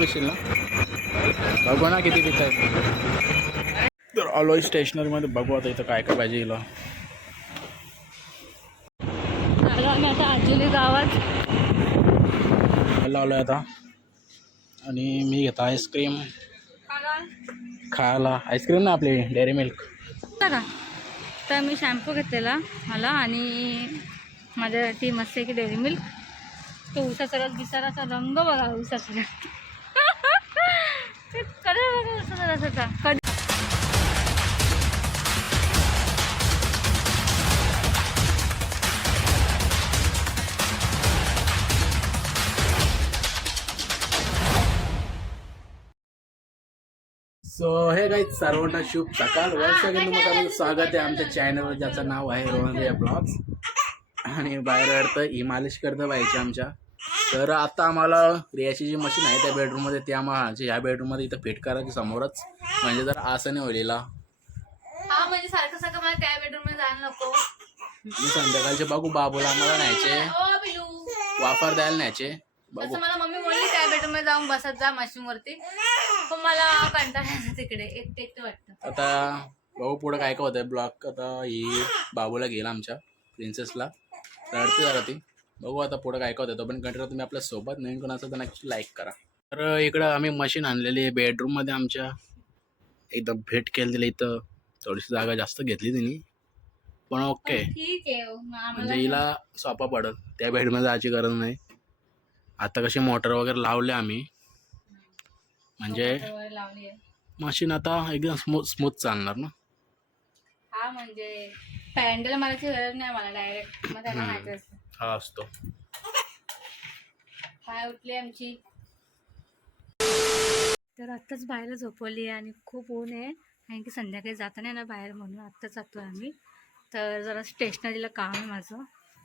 येशील ना बघू ना किती पित आहे. तर ऑलोय स्टेशनरीमध्ये बघू आता इथं काय काय पाहिजे हिला. आलो आम्ही आता आजुली गावात. आलोय आता आणि मी घेतो आईस्क्रीम खायला. आईस्क्रीम ना आपली डेअरी मिल्क का. तर मी शॅम्पू घेतलेला मला आणि माझ्यासाठी मस्त आहे की डेअरी मिल्क. तो उसाचा रस बिसाराचा रंग बघा उसाचा रस. कलर बघा उसाचा रसाचा. कधी सो हे गाईज सर्वांना शुभ सकाळ. वर्ष तुम्हाला स्वागत आहे आमच्या चॅनलवर ज्याचं नाव आहे रोहन ब्लॉग्स. आणि बाहेर अडतं ही मालिश करतं बाईची आमच्या. तर आता आम्हाला रियाची जी मशीन आहे त्या बेडरूममध्ये ती आम्हाला ह्या बेडरूममध्ये इथं फिट करायची समोरच. म्हणजे जर असं नाही होईल हा म्हणजे सारखं सारखं मला त्या बेडरूम मध्ये जायला नको. मी संध्याकाळचे बघू बाबूला आम्हाला न्यायचे वाफर द्यायला न्यायचे बघू. मला मम्मी बोलली त्या बेडरूम मध्ये जाऊन बसत जा मशीन वरती. पण मला कंटाळा तिकडे एकटे एकटे वाटतं. आता बघू पुढं काय काय होतंय. ब्लॉग आता ही बाबूला गेला आमच्या प्रिन्सेसला रडते जरा ती. बघू आता पुढं काय काय होतं. तो पण कंटिन्यू तुम्ही आपल्या सोबत नवीन कोण असेल तर नक्की लाईक करा. तर इकडं आम्ही मशीन आणलेली आहे बेडरूममध्ये आमच्या. एकदम भेट केली दिली. इथं थोडीशी जागा जास्त घेतली तिने पण ओके. ठीक आहे म्हणजे हिला सोपा पडल त्या बेडमध्ये जायची गरज नाही. आता कशी मोटर वगैरे लावले आम्ही म्हणजे लावली मशीन आता एकदम स्मूथ चालणार ना. हा म्हणजे पॅन्डल मारायची गरज नाही मला डायरेक्ट मग त्याला माहिती असतं. हा असतो. पाय उठली आमची. तर आत्ताच बाहेर झोपवली आहे आणि खूप ऊन आहे कारण की संध्याकाळी जाता नाही ना बाहेर म्हणून आत्ताच जातो आम्ही. तर जरा स्टेशनरीला काम आहे माझं.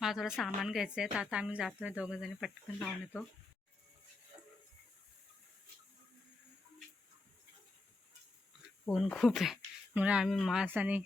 मला थोडं सामान घ्यायचं आहे तर आता आम्ही जातो आहे दोघंजणी पटकन जाऊन येतो. ऊन खूप आहे म्हणून आम्ही मास्क आणि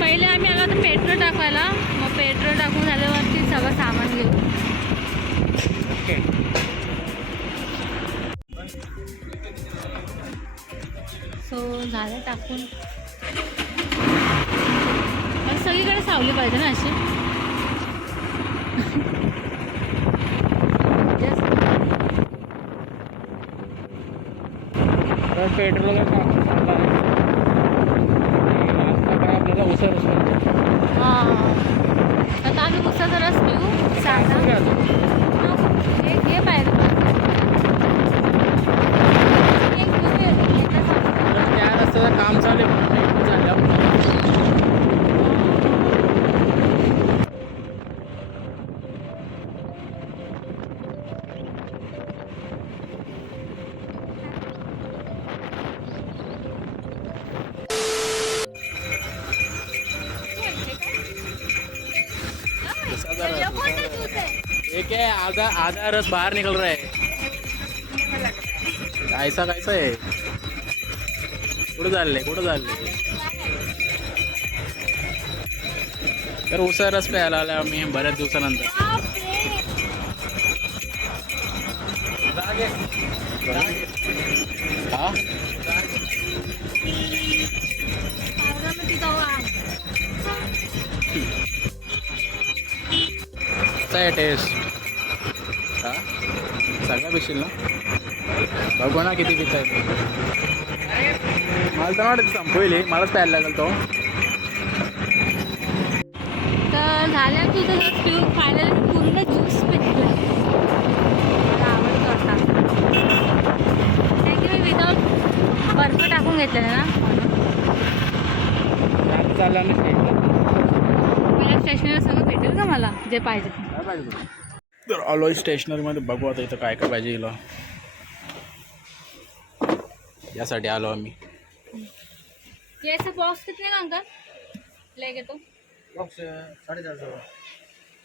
पहिले आम्ही आलो होतो पेट्रोल टाकायला. मग पेट्रोल टाकून झाल्यावरती सगळं सामान घेऊ. सो झालं टाकून. सगळीकडे सावली पाहिजे ना अशी. पेट्रोल आपल्याला उसर हां आता आम्ही उसाचा रस पिऊ. साधा हे पाहिजे त्या रस्त्याचं काम चालू आहे. एक है आधा रस बाहर निकल रहा है. ऐसा कैसा है. कुठं चालले तर उसा रस प्यायला आला आम्ही बऱ्याच दिवसानंतर. हा कसा आहे टेस्ट. हा सगळं पिशील ना बघू ना किती पित आहे. मला तर वाटत संपवली मलाच प्यायला लागेल तो. तर झालं तुझं रस पिऊन फायनली मी पूर्ण ज्यूस पितो. मला आवडतो असा कारण की मी विदाऊट बर्फ टाकून घेतलेलं ना म्हणून. चालला मला स्टेशनरी सगळं भेटेल का मला जे पाहिजे ते. तर ऑलोय स्टेशनरीमध्ये बघू आता इथं काय काय पाहिजे हिला. यासाठी आलो आम्ही. ये ऐसा बॉक्स कितने का अंकल लेके तो? बॉक्स 450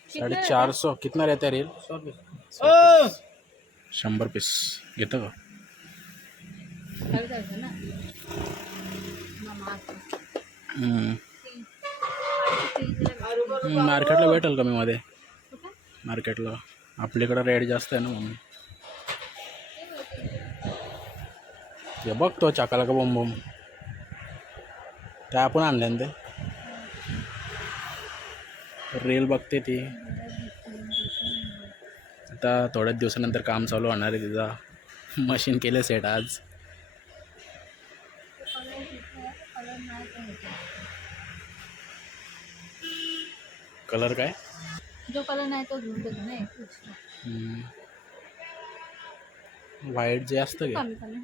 कितना 450 कितना रहता है रेल? 100 पीस. 100 पीस घेतं का? रहता है ना मामा मार्केटला भेटेल कमी मध्ये. मार्केटला आपल्याकडं रेट जास्त आहे ना म्हणून. हे बघ तो चाकाला का बॉम्ब बॉम्ब त्या आपण आणले ना ते रेल बघते ती. आता थोड्याच दिवसानंतर काम चालू होणार आहे तिचा. मशीन केलं सेट आज. कलर काय? जो कलर नाही तो घेऊन देतो ना व्हाईट जे असतं का कमी कमी.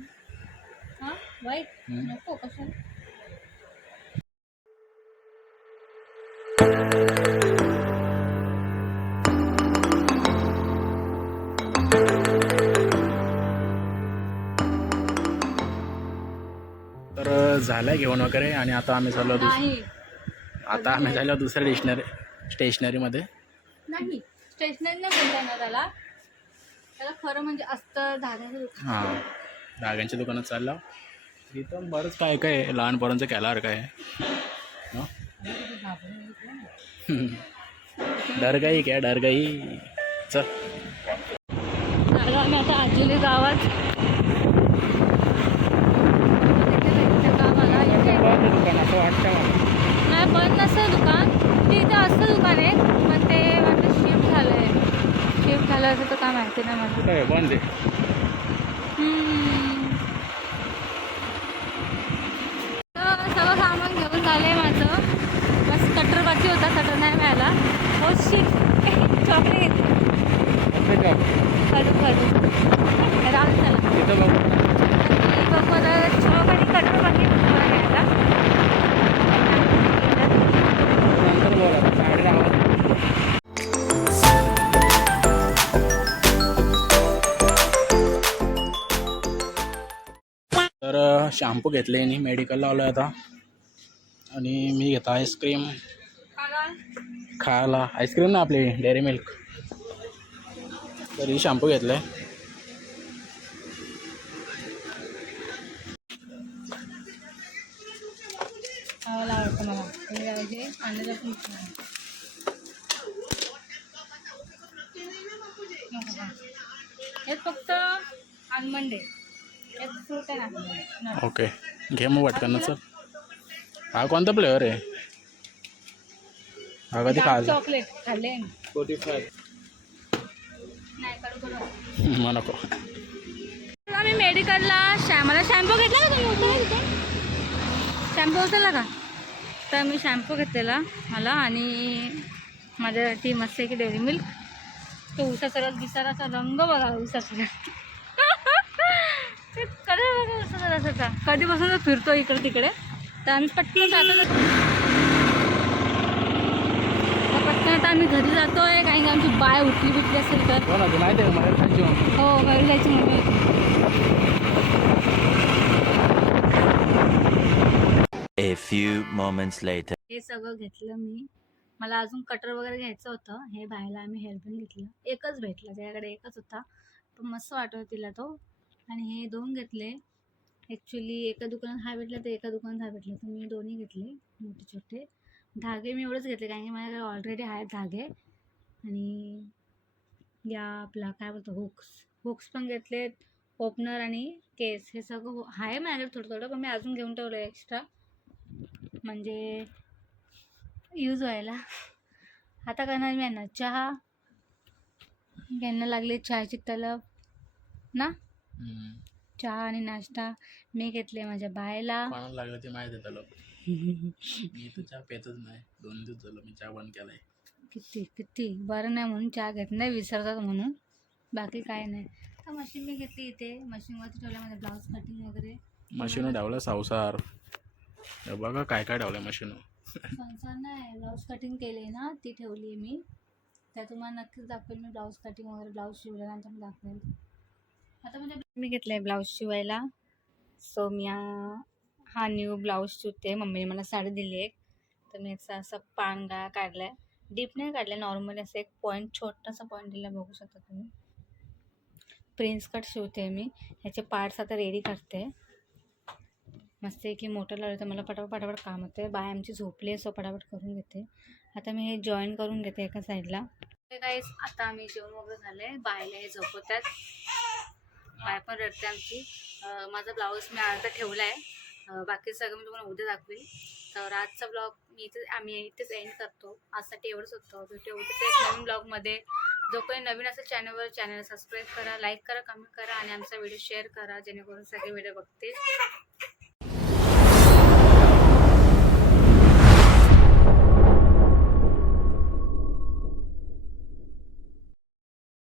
हां वाईट नको कशाला. तर झालं घेऊन वगैरे आणि आता आम्ही चाललो नाही दुसऱ्या स्टेशनरीमध्ये. नाही स्टेशनरी नाही बोलता येणार त्याला. त्याला खरं म्हणजे अस्तर धाग्याचं दुकान. हां धाग्यांच्या दुकानात चाललो. इथं बरंच काय काय आहे. लहान पोरांचं कॅलार काय आहे. डरगाई क्या डरगाई. चल झालं आम्ही आता आजुली गावात. गावाला दुकान असं वाटतं मला. नाही बंद नसतं दुकान. ते इथं असतं दुकान आहे पण ते वाटतं शिफ्ट झालं आहे. शिफ्ट झालं असं तर काय माहिती नाही मला. कुठं आहे? बंद आहे. तर सगळं सामान घेऊन झालं आहे माझं. बस कटर बाकी होता. कटर नाही मिळाला. हो शिट चॉकलेट कसं job? खडू खडू राहून झाला. तिथं बघ. बघ मला चॉक आणि कटर बाकी घ्यायला. नंतर बोला. गाडी राहत. तर शॅम्पू घेतले आणि मेडिकलला आलो आहे आता. आणि मी घेतो आईस्क्रीम खायला. आईस्क्रीम ना आपली डेअरी मिल्क. तर ही शॅम्पू घेतलं आहे. खावायला आवडतं मला. तुम्ही पाहिजे आणलेलं पण खावा. नको का? हे फक्त आल्मंड आहे. हे फ्रूट आहे ना. ओके घे मग वाटकन सर. हा कोणता फ्लेवर आहे? हा कधी खायचा? चॉकलेट खाल्ले 45. नाही कडू मला नको. आम्ही मेडिकलला मला शॅम्पू घेतला का तुम्ही? उचलला तिथे शॅम्पू उचलला का? तर मी शॅम्पू घेतलेला मला आणि माझ्यासाठी मस्त आहे की डेअरी मिल्क. तो उसाचा रस बिसाराचा रंग बघा. उसाचा रस ते कलर बघा उसाचा रसाचा. कधीपासून फिरतो इकडे तिकडे. तर आम्ही पटकन जातो. पटकन आता आम्ही घरी जातो आहे. काही आमची बाय उठली बिटली असेल तर. हो ना ते माहिती आहे मला खायची. हो घरी जायची mummy. A few moments later. हे सगळं घेतलं मी. मला अजून कटर वगैरे घ्यायचं होतं. हे बायला आम्ही हेल्पन घेतलं. एकच भेटला. त्याच्याकडे एकच होता. पण मस्त वाटत तिला तो. आणि हे 2 घेतले. ॲक्च्युली एका दुकानात हा भेटला तर एका दुकानात हा भेटला. तर मी दोन्ही घेतले मोठे छोटे. धागे मी एवढेच घेतले कारण की माझ्याकडे ऑलरेडी आहेत धागे. आणि या आपला काय बोलतो हुक्स पण घेतलेत. ओपनर आणि केस हे सगळं आहे माझ्याकडे थोडं थोडं. पण मी अजून घेऊन ठेवलं आहे एक्स्ट्रा म्हणजे यूज व्हायला. आता करणार मी यांना चहा. यांना लागली चहाची तलब ना. चहा आणि नाश्ता मी घेतले माझ्या बायला. कोणाला लागलं ते माहिती आहे त्याला. मी तर चहा पेतच नाही. 2 दिवस झालं मी चहा बंद केलाय. किती बरं नाही म्हणून चहा घेत नाही. विसरतात म्हणून. बाकी काय नाही. तर मशीन मी घेतली इथे. मशीनवरती ठेवलं माझं ब्लाऊज कटिंग वगैरे. मशीन ठेवलं संसार. हे बघा काय काय ठेवलं मशीन. संसार नाही ब्लाऊज कटिंग केली ना ती ठेवली आहे मी. त्या तुम्हाला नक्कीच दाखवेल मी ब्लाऊज कटिंग वगैरे. ब्लाऊज शिवल्यानंतर मी दाखवेल. आता म्हणजे मी घेतलं आहे ब्लाऊज शिवायला. सो मी हा न्यू ब्लाऊज शिवते. मम्मीने मला साडी दिली एक, तर मी याचा असा पांगा काढला आहे. डीप नाही काढला, नॉर्मली असं एक पॉईंट, छोटासा पॉईंट दिला, बघू शकता तुम्ही. प्रिन्स कट शिवते मी. ह्याचे पार्ट्स आता रेडी करते. मस्त आहे की मोठं लावलं तर मला पटापट काम होतं. बाय आमची झोपली आहे, सो पटापट करून घेते. आता मी हे जॉईन करून घेते एका साईडला. काहीच आता आम्ही जेवण वगैरे झालं आहे. बायला हे झोपवतात. बाय पण रडते आमची. माझा ब्लाऊज मी अर्धा ठेवला आहे, बाकी सगळं मी तुम्हाला उद्या दाखवेल. तर आजचा ब्लॉग आम्ही इथेच एंड करतो. आजसाठी एवढंच होतं. भेटू उद्याच एक नवीन ब्लॉगमध्ये. जो कोणी नवीन असेल चॅनल सबस्क्राईब करा, लाईक करा, कमेंट करा आणि आमचा व्हिडिओ शेअर करा, जेणेकरून सगळे व्हिडिओ बघतील.